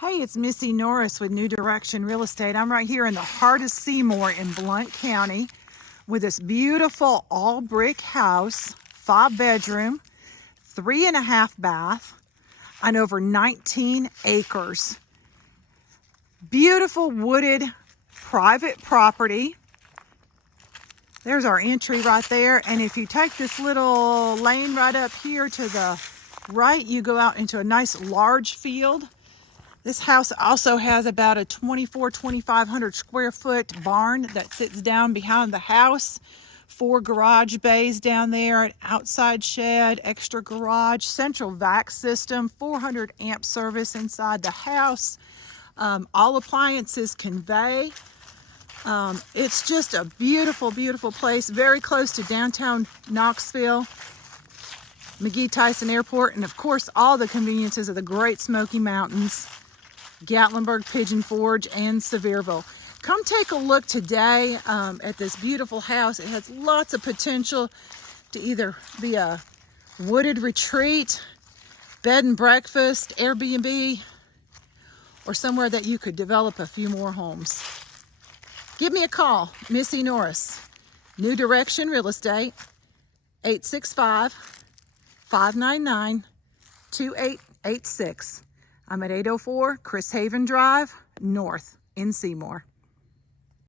Hey, it's Missy Norris with New Direction Real Estate. I'm right here in the heart of Seymour in Blount County with this beautiful all brick house, 5-bedroom, 3.5 bath, on over 19 acres. Beautiful wooded private property. There's our entry right there. And if you take this little lane right up here to the right, you go out into a nice large field. This house also has about a 2,500 square foot barn that sits down behind the house. 4 garage bays down there, an outside shed, extra garage, central vac system, 400 amp service inside the house. All appliances convey. It's just a beautiful, beautiful place, very close to downtown Knoxville, McGee-Tyson Airport, and of course all the conveniences of the Great Smoky Mountains, Gatlinburg, Pigeon, and Sevierville. Come take a look today at this beautiful house. It has lots of potential to either be a wooded retreat, bed and breakfast, Airbnb, or somewhere that you could develop a few more homes. Give me a call, Missy Norris, New Direction Real Estate, 865-599-2886. I'm at 804 Chris Haven Drive, North in Seymour.